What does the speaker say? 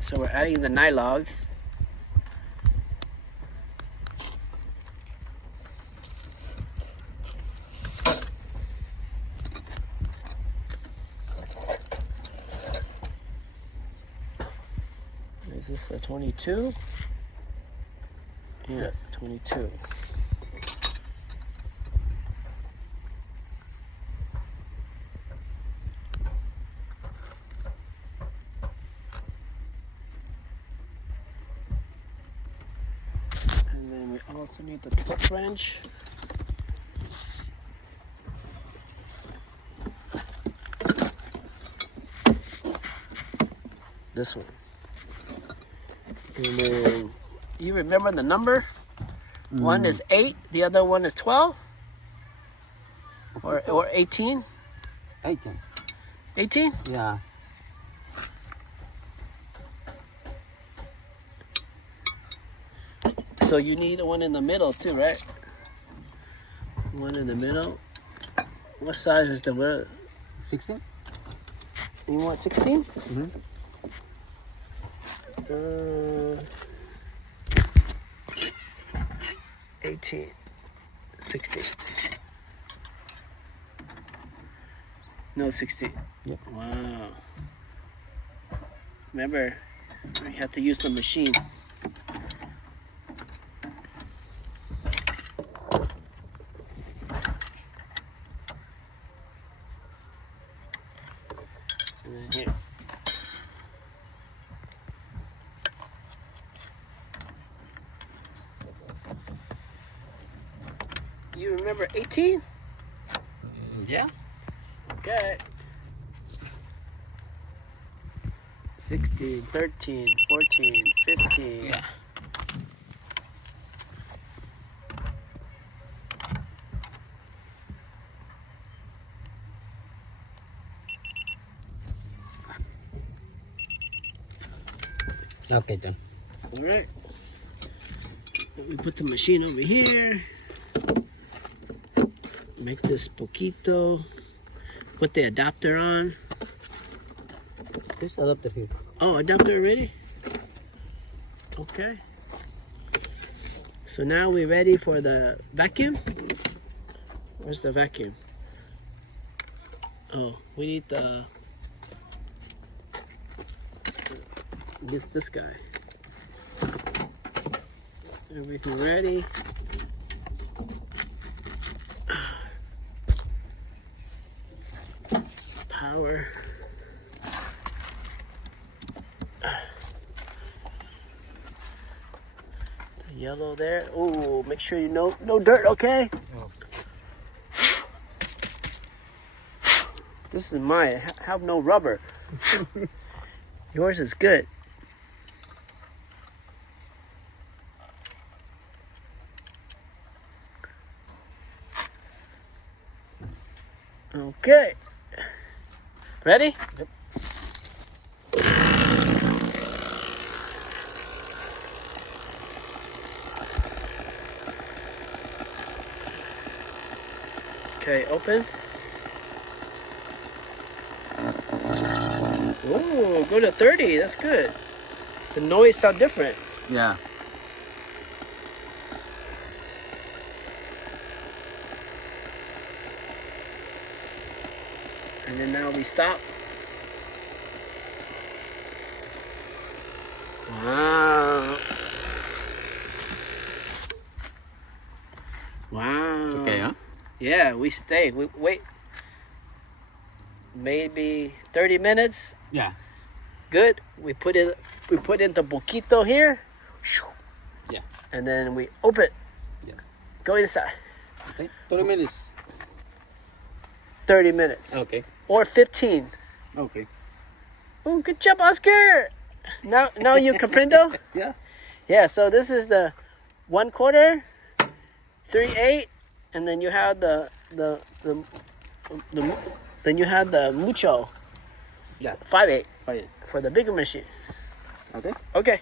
So we're adding the nylog. Is this a 22? Yeah, Yes. 22. And then we also need the torque wrench. This one. And then, do you remember the number? One is 8, the other one is 12? Or 18? 18. 18? Yeah. So you need one in the middle too, right? One in the middle. What size is the word? 16? You want 16? Mm-hmm. 18, 16. No, 16. Yep. Wow. Remember, we have to use the machine. And then here. You remember 18? Yeah. Okay. 16, 13, 14, 15. Yeah. Okay, then. All right. We put the machine over here. Make this poquito. Put the adapter on. This adapter here. Oh, adapter already? Okay. So now we're ready for the vacuum. Where's the vacuum? Oh, we need the this guy. Everything ready. Power. The yellow there. Oh, make sure you no dirt, okay? Oh. This is mine. Have no rubber. Yours is good. Okay. Ready? Yep. Okay, open. Ooh, go to 30. That's good. The noise sound different. Yeah. And then now we stop. Wow. Wow. It's okay, huh? Yeah, we stay. We wait. Maybe 30 minutes. Yeah. Good. We put in the poquito here. Yeah. And then we open. Yes. Go inside. Okay. 30 minutes. 30 minutes. Okay. Or 15. Okay. Oh, good job, Oscar. Now you comprendo? Yeah. Yeah, so this is the 1/4, 3/8, and then you have the then you have the mucho. Yeah. 5/8 Fine. for the bigger machine. Okay. Okay.